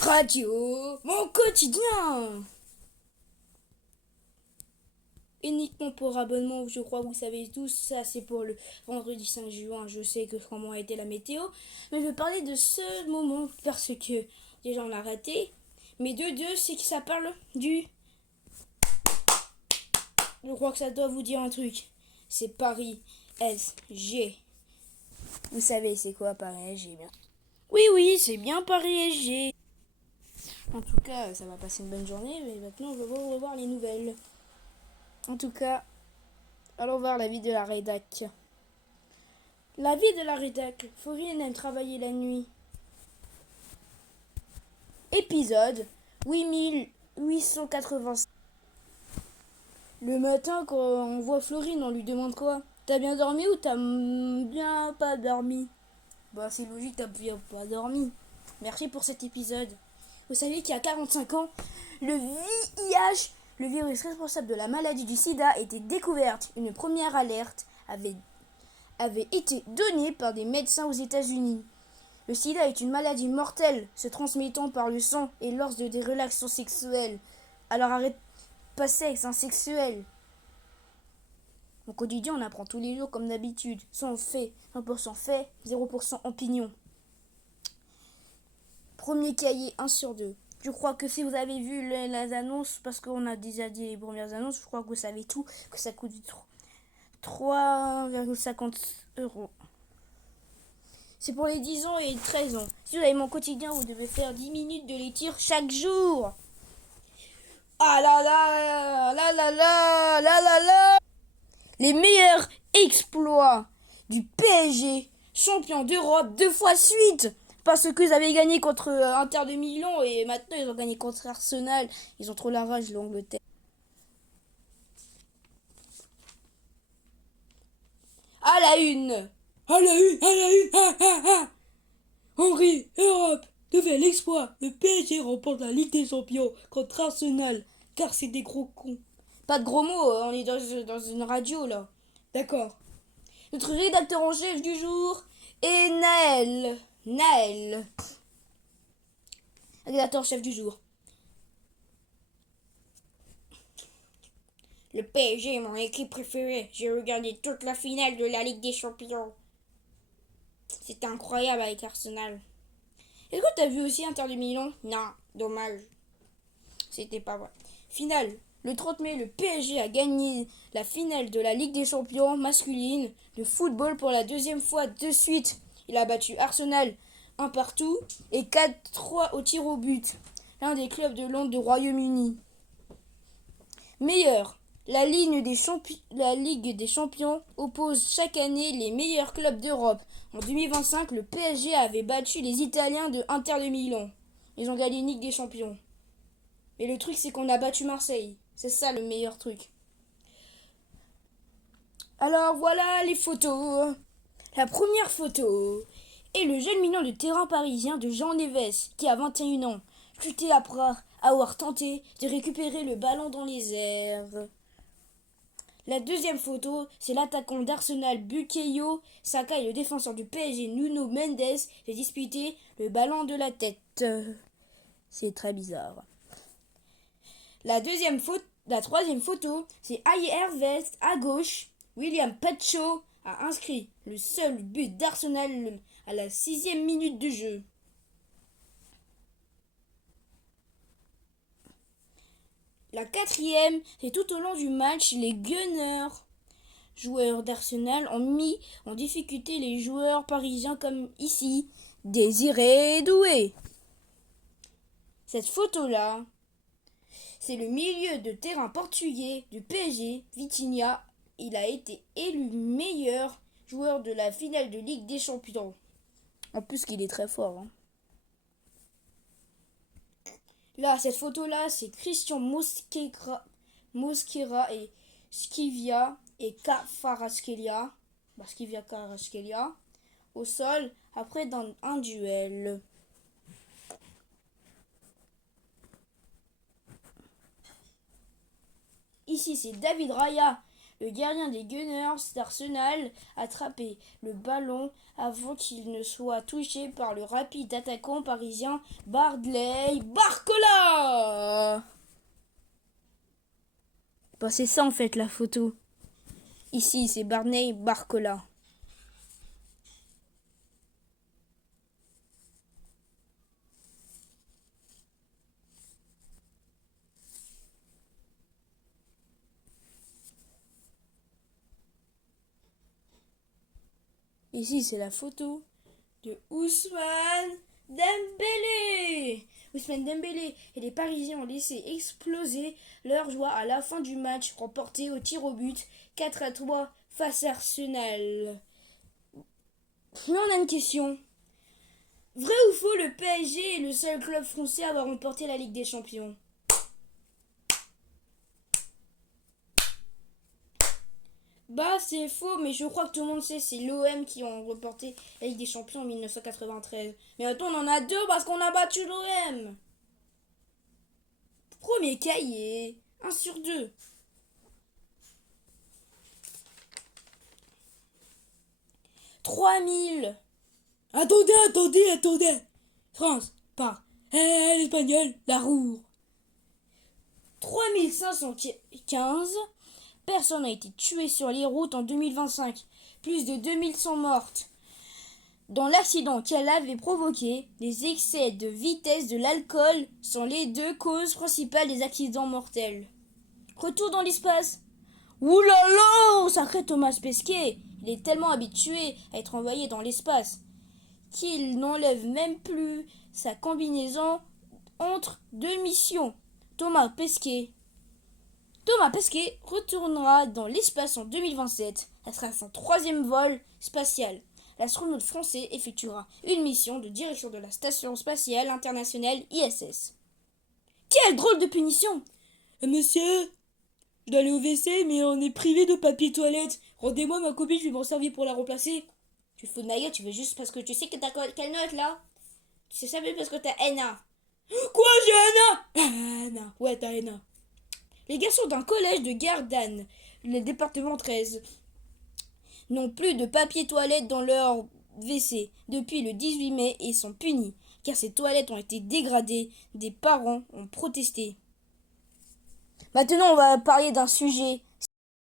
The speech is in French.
Radio, mon quotidien. Uniquement pour abonnement, je crois que vous savez tous, ça c'est pour le vendredi 5 juin, je sais que comment a été la météo, mais je vais parler de ce moment parce que déjà on l'a raté, mais de deux, c'est que ça parle du... Je crois que ça doit vous dire un truc, c'est Paris SG. Vous savez c'est quoi Paris SG bien? Oui, c'est bien Paris SG. En tout cas, ça va passer une bonne journée, mais maintenant je vais revoir les nouvelles. En tout cas, allons voir la vie de la rédac. La vie de la rédac. Faurine aime travailler la nuit. Épisode 8885. Le matin, quand on voit Florine, on lui demande quoi? T'as bien dormi ou t'as bien pas dormi? Bah, c'est logique, t'as bien pas dormi. Merci pour cet épisode. Vous savez qu'il y a 45 ans, le VIH, le virus responsable de la maladie du sida, était découverte. Une première alerte avait été donnée par des médecins aux États-Unis. Le sida est une maladie mortelle se transmettant par le sang et lors de des relations sexuelles. Alors arrête pas sexe, insexuel. Au quotidien, on apprend tous les jours comme d'habitude. 100% fait, 0% opinion. Premier cahier, 1 sur 2. Je crois que si vous avez vu les annonces, parce qu'on a déjà dit les premières annonces, je crois que vous savez tout, que ça coûte 3,50 €. C'est pour les 10 ans et 13 ans. Si vous avez mon quotidien, vous devez faire 10 minutes de lecture chaque jour. Ah là là, là là là, là là là. Les meilleurs exploits du PSG, champion d'Europe 2 fois suite. Parce qu'ils avaient gagné contre Inter de Milan et maintenant ils ont gagné contre Arsenal. Ils ont trop la rage, l'Angleterre. À la une. À la une, à la une, ah ah ah. Henri, Europe, nouvel exploit. Le PSG remporte la Ligue des Champions contre Arsenal. Car c'est des gros cons. Pas de gros mots, on est dans une radio là. D'accord. Notre rédacteur en chef du jour est Naël. Naël. Rédacteur en chef du jour. Le PSG est mon équipe préférée. J'ai regardé toute la finale de la Ligue des Champions. C'était incroyable avec Arsenal. Est-ce que t'as vu aussi Inter de Milan? Non, dommage. C'était pas vrai. Finale. Le 30 mai, le PSG a gagné la finale de la Ligue des Champions masculine de football pour la deuxième fois de suite. Il a battu Arsenal 1-1 et 4-3 au tir au but. L'un des clubs de Londres du Royaume-Uni. Meilleur. La Ligue des Champions oppose chaque année les meilleurs clubs d'Europe. En 2025, le PSG avait battu les Italiens de Inter de Milan. Ils ont gagné une Ligue des Champions. Mais le truc, c'est qu'on a battu Marseille. C'est ça le meilleur truc. Alors voilà les photos. La première photo est le jeune mignon de terrain parisien de Jean Neves, qui a 21 ans, chuté après avoir tenté de récupérer le ballon dans les airs. La deuxième photo, c'est l'attaquant d'Arsenal Bukayo Saka et le défenseur du PSG Nuno Mendes qui disputé le ballon de la tête. C'est très bizarre. La troisième photo, c'est Ayer Vest à gauche. William Pacho a inscrit le seul but d'Arsenal à la 6e minute de jeu. La quatrième, c'est tout au long du match, les Gunners, joueurs d'Arsenal, ont mis en difficulté les joueurs parisiens comme ici, Désiré Doué. Cette photo-là, c'est le milieu de terrain portugais du PSG, Vitinha. Il a été élu meilleur joueur de la finale de Ligue des Champions. En plus qu'il est très fort. Là, cette photo-là, c'est Christian Mosquera et Skivia et Kvaratskhelia. Skivia Kvaratskhelia au sol, après dans un duel. Ici, c'est David Raya Le gardien des Gunners d'Arsenal a attrapé le ballon avant qu'il ne soit touché par le rapide attaquant parisien Bradley Barcola. Bah c'est ça en fait la photo. Ici c'est Bradley Barcola. Ici c'est la photo de Ousmane Dembélé. Ousmane Dembélé et les Parisiens ont laissé exploser leur joie à la fin du match remporté au tir au but 4-3 face à Arsenal. Mais on a une question. Vrai ou faux, le PSG est le seul club français à avoir remporté la Ligue des Champions? Bah c'est faux, mais je crois que tout le monde sait, c'est l'OM qui ont remporté la Ligue des Champions en 1993. Mais attends, on en a deux parce qu'on a battu l'OM. Premier cahier, 1/2. 3000. Attendez. France, par l'espagnol, la roue. 3515 personnes ont été tuées sur les routes en 2025. Plus de 2100 mortes. Dans l'accident qu'elle avait provoqué, les excès de vitesse de l'alcool sont les deux causes principales des accidents mortels. Retour dans l'espace. Ouh là là, sacré Thomas Pesquet. Il est tellement habitué à être envoyé dans l'espace qu'il n'enlève même plus sa combinaison entre deux missions. Thomas Pesquet retournera dans l'espace en 2027. Ça sera son 3e vol spatial. L'astronaute français effectuera une mission de direction de la Station spatiale internationale ISS. Quelle drôle de punition! Monsieur, je dois aller au WC, mais on est privé de papier toilette. Rendez-moi ma copie, je vais m'en servir pour la remplacer. Tu te fous de ma gueule, tu veux juste parce que tu sais que t'as quelle note là? Tu sais ça veut parce que t'as NA. Quoi, j'ai NA? Ouais, t'as NA. Les garçons d'un collège de Gardanne, le département 13, n'ont plus de papier toilette dans leur WC depuis le 18 mai et sont punis, car ces toilettes ont été dégradées. Des parents ont protesté. Maintenant, on va parler d'un sujet